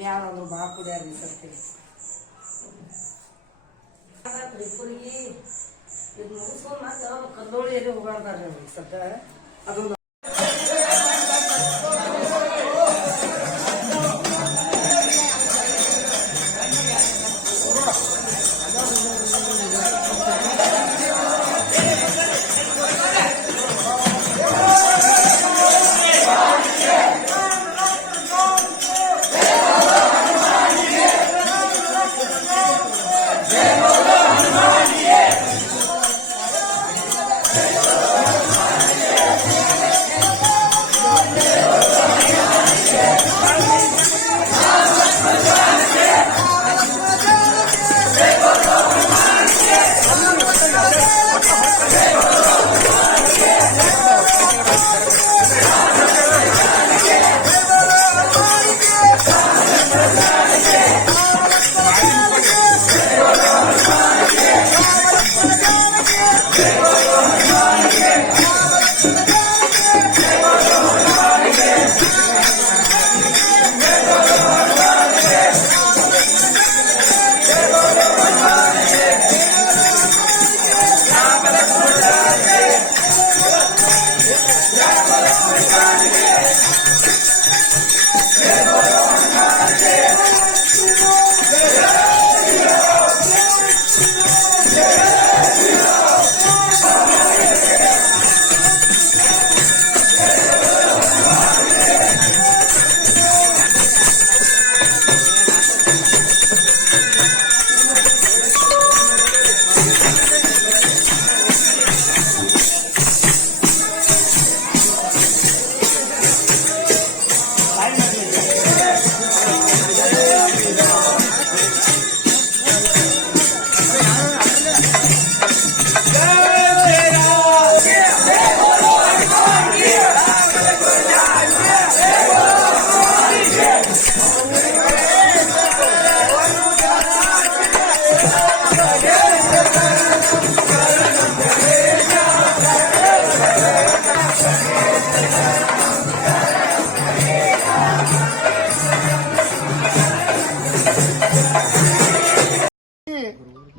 ಮ್ಯಾಲೊಂದು ಭಾಳ ಕುಡಿಯಾರಿ ಸರ್ತಿ ಪುರಿಗೆ ಇದು ಮುಗಿಸ್ಕೊಂಡು ಮತ್ತೆ ಕಂದೋಳಿಯಲ್ಲಿ ಹೋಗಾಡ್ದಾರೆ ಸದ್ದ ಅದೊಂದು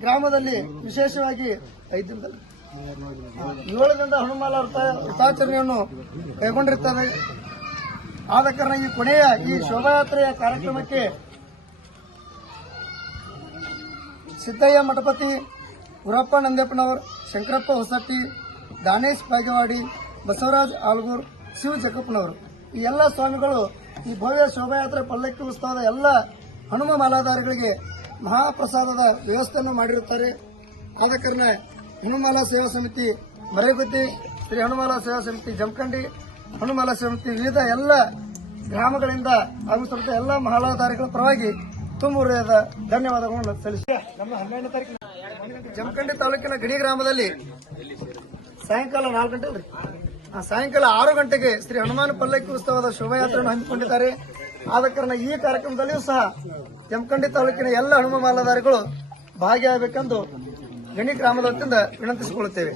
ಗ್ರಾಮದಲ್ಲಿ ವಿಶೇಷವಾಗಿ 5 ದಿನದಲ್ಲಿ 7 ದಿನದ ಹನುಮಾಲ ವ್ರತಾಚರಣೆಯನ್ನು ಕೈಗೊಂಡಿರುತ್ತದೆ. ಆದ ಕಾರಣ ಈ ಕೊನೆಯ ಈ ಶೋಭಾಯಾತ್ರೆಯ ಕಾರ್ಯಕ್ರಮಕ್ಕೆ ಸಿದ್ದಯ್ಯ ಮಠಪತಿ, ಗುರಪ್ಪ ನಂದೇಪ್ಪನವರ್, ಶಂಕರಪ್ಪ ಹೊಸಟ್ಟಿ, ದಾನೇಶ್ ಪಾಗವಾಡಿ, ಬಸವರಾಜ್ ಆಲ್ಗೂರ್, ಶಿವ ಜಕ್ಕಪ್ಪನವರು ಈ ಎಲ್ಲ ಸ್ವಾಮಿಗಳು ಈ ಭವ್ಯ ಶೋಭಾಯಾತ್ರೆ ಪಲ್ಲಕ್ಕಿ ಉತ್ಸವದ ಎಲ್ಲ ಹನುಮ ಮಾಲಾಧಾರಿಗಳಿಗೆ ಮಹಾಪ್ರಸಾದದ ವ್ಯವಸ್ಥೆಯನ್ನು ಮಾಡಿರುತ್ತಾರೆ. ಆದ ಕಾರಣ ಹನುಮಾಲ ಸೇವಾ ಸಮಿತಿ ಮರೇಗುದ್ದಿ, ಶ್ರೀ ಹನುಮಾಲ ಸೇವಾ ಸಮಿತಿ ಜಮಖಂಡಿ, ಹನುಮಾಲ ಸಮಿತಿ ವಿವಿಧ ಎಲ್ಲ ಗ್ರಾಮಗಳಿಂದ ಆಗಮಿಸಿರುವ ಎಲ್ಲ ಮಾಲಾಧಾರಿಗಳ ಪರವಾಗಿ ತುಂಬ ಹೃದಯದ ಧನ್ಯವಾದಗಳನ್ನು ಸಲ್ಲಿಸಿ ನಮ್ಮ 12ನೇ ತಾರೀಕಿನ ಜಮಖಂಡಿ ತಾಲೂಕಿನ ಗಡಿ ಗ್ರಾಮದಲ್ಲಿ ಸಾಯಂಕಾಲ 4 ಗಂಟೆ ಸಾಯಂಕಾಲ 6 ಗಂಟೆಗೆ ಶ್ರೀ ಹನುಮಾನ ಪಲ್ಲಕ್ಕಿ ಉತ್ಸವದ ಶೋಭಾಯಾತ್ರೆಯನ್ನು ಹಮ್ಮಿಕೊಂಡಿದ್ದಾರೆ. ಆದ ಕಾರಣ ಈ ಕಾರ್ಯಕ್ರಮದಲ್ಲಿಯೂ ಸಹ ಜಮಖಂಡಿ ತಾಲೂಕಿನ ಎಲ್ಲ ಹನುಮ ಮಾಲಾಧಾರಿಗಳು ಭಾಗಿಯಾಗಬೇಕೆಂದು ಗಣಿ ಗ್ರಾಮದ ವತಿಯಿಂದ ವಿನಂತಿಸಿಕೊಳ್ಳುತ್ತೇವೆ.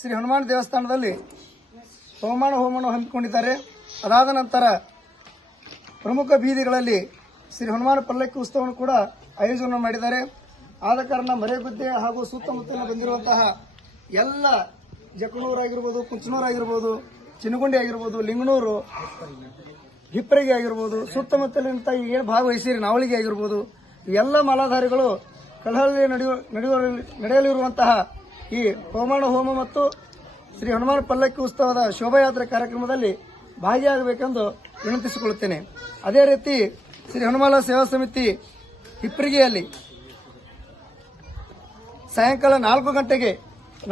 ಶ್ರೀ ಹನುಮಾನ್ ದೇವಸ್ಥಾನದಲ್ಲಿ ಸೋಮಾನ ಹೋಮವನ್ನು ಹಮ್ಮಿಕೊಂಡಿದ್ದಾರೆ. ಅದಾದ ನಂತರ ಪ್ರಮುಖ ಬೀದಿಗಳಲ್ಲಿ ಶ್ರೀ ಹನುಮಾನ ಪಲ್ಲಕ್ಕಿ ಉತ್ಸವವನ್ನು ಕೂಡ ಆಯೋಜನೆ ಮಾಡಿದ್ದಾರೆ. ಆದ ಕಾರಣ ಮರೇಗುದ್ದೆ ಹಾಗೂ ಸುತ್ತಮುತ್ತಲಿನ ಬಂದಿರುವಂತಹ ಎಲ್ಲ ಜಕಣೂರು ಆಗಿರ್ಬೋದು, ಕುಂಚನೂರು ಆಗಿರ್ಬೋದು, ಚಿನಗುಂಡಿ ಆಗಿರ್ಬೋದು, ಲಿಂಗನೂರು, ಹಿಪ್ಪರಿಗೆ ಆಗಿರ್ಬೋದು, ಸುತ್ತಮುತ್ತಲಿನ ಏನು ಭಾಗವಹಿಸಿರಿ ನಾವಳಿಗೆ ಆಗಿರ್ಬೋದು, ಎಲ್ಲ ಮಾಲಾಧಾರಿಗಳು ಕಲಹಳ್ಳಿ ನಡೆಯಲಿರುವಂತಹ ಈ ಹೋಮಾಣ ಹೋಮ ಮತ್ತು ಶ್ರೀ ಹನುಮಾನ ಪಲ್ಲಕ್ಕಿ ಉತ್ಸವದ ಶೋಭಾಯಾತ್ರೆ ಕಾರ್ಯಕ್ರಮದಲ್ಲಿ ಭಾಗಿಯಾಗಬೇಕೆಂದು ವಿನಂತಿಸಿಕೊಳ್ಳುತ್ತೇನೆ. ಅದೇ ರೀತಿ ಶ್ರೀ ಹನುಮಾಲ ಸೇವಾ ಸಮಿತಿ ಹಿಪ್ಪರಿಗೆಯಲ್ಲಿ ಸಾಯಂಕಾಲ 4 ಗಂಟೆಗೆ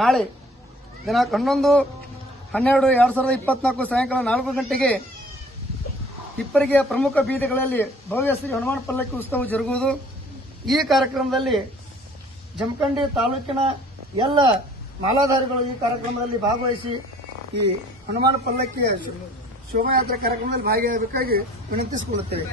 ನಾಳೆ ದಿನಾಂಕ 11/12/2024 ಸಾಯಂಕಾಲ 4 ಗಂಟೆಗೆ ಹಿಪ್ಪರಿಗೆಯ ಪ್ರಮುಖ ಬೀದಿಗಳಲ್ಲಿ ಭವ್ಯ ಶ್ರೀ ಹನುಮಾನ ಪಲ್ಲಕ್ಕಿ ಉತ್ಸವ ಜರುಗುವುದು. ಈ ಕಾರ್ಯಕ್ರಮದಲ್ಲಿ ಜಮಖಂಡಿ ತಾಲೂಕಿನ ಎಲ್ಲ ಮಾಲಾಧಾರಿಗಳು ಈ ಕಾರ್ಯಕ್ರಮದಲ್ಲಿ ಭಾಗವಹಿಸಿ ಈ ಹನುಮಾನ ಪಲ್ಲಕ್ಕಿಯ ಶೋಭಾಯಾತ್ರೆ ಕಾರ್ಯಕ್ರಮದಲ್ಲಿ ಭಾಗಿಯಾಗಬೇಕಾಗಿ ವಿನಂತಿಸಿಕೊಳ್ಳುತ್ತೇವೆ.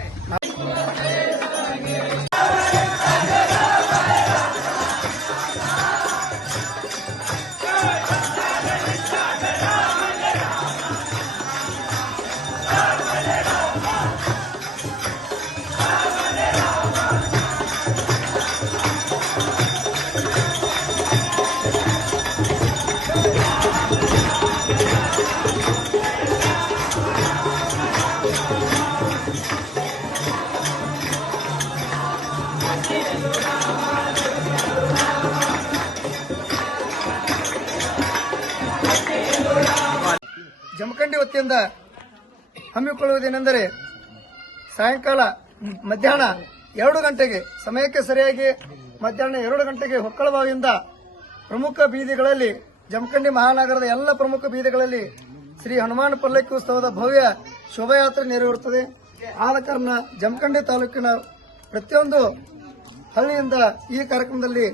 ಜಮಖಂಡಿ ವತಿಯಿಂದ ಹಮ್ಮಿಕೊಳ್ಳುವುದೇನೆಂದರೆ ಸಾಯಂಕಾಲ ಮಧ್ಯಾಹ್ನ 2 ಗಂಟೆಗೆ ಸಮಯಕ್ಕೆ ಸರಿಯಾಗಿ ಮಧ್ಯಾಹ್ನ 2 ಗಂಟೆಗೆ ಹೊಕ್ಕಳಬಾವಿಯಿಂದ ಪ್ರಮುಖ ಬೀದಿಗಳಲ್ಲಿ ಜಮಖಂಡಿ ಮಹಾನಗರದ ಎಲ್ಲ ಪ್ರಮುಖ ಬೀದಿಗಳಲ್ಲಿ ಶ್ರೀ ಹನುಮಾನ ಪಲ್ಲಕ್ಕಿ ಉತ್ಸವದ ಭವ್ಯ ಶೋಭಾಯಾತ್ರೆ ನೆರವೇರುತ್ತದೆ. ಆದ ಕಾರಣ ಜಮಖಂಡಿ ತಾಲೂಕಿನ ಪ್ರತಿಯೊಂದು ಹಳ್ಳಿಯಿಂದ ಈ ಕಾರ್ಯಕ್ರಮದಲ್ಲಿ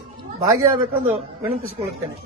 ಭಾಗಿಯಾಗಬೇಕೆಂದು ವಿನಂತಿಸಿಕೊಳ್ಳುತ್ತೇನೆ.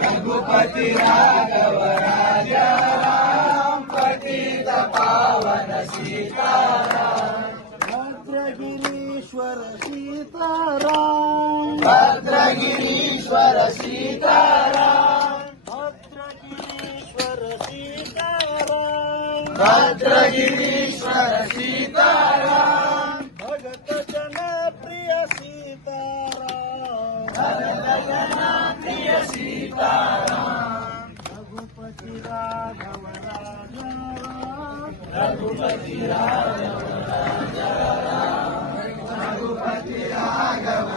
रघुपति राघव राजा राम पतित पावन सीताराम भद्रगिरीश्वर सीताराम भद्रगिरीश्वर सीताराम भद्रगिरीश्वर सीताराम भद्रगिरीश्वर सीताराम भगत जन प्रिय सीताराम भगत जन प्रिय सीताराम रघुपति राघव राजा रघुपति राघव राजा रघुपति राघव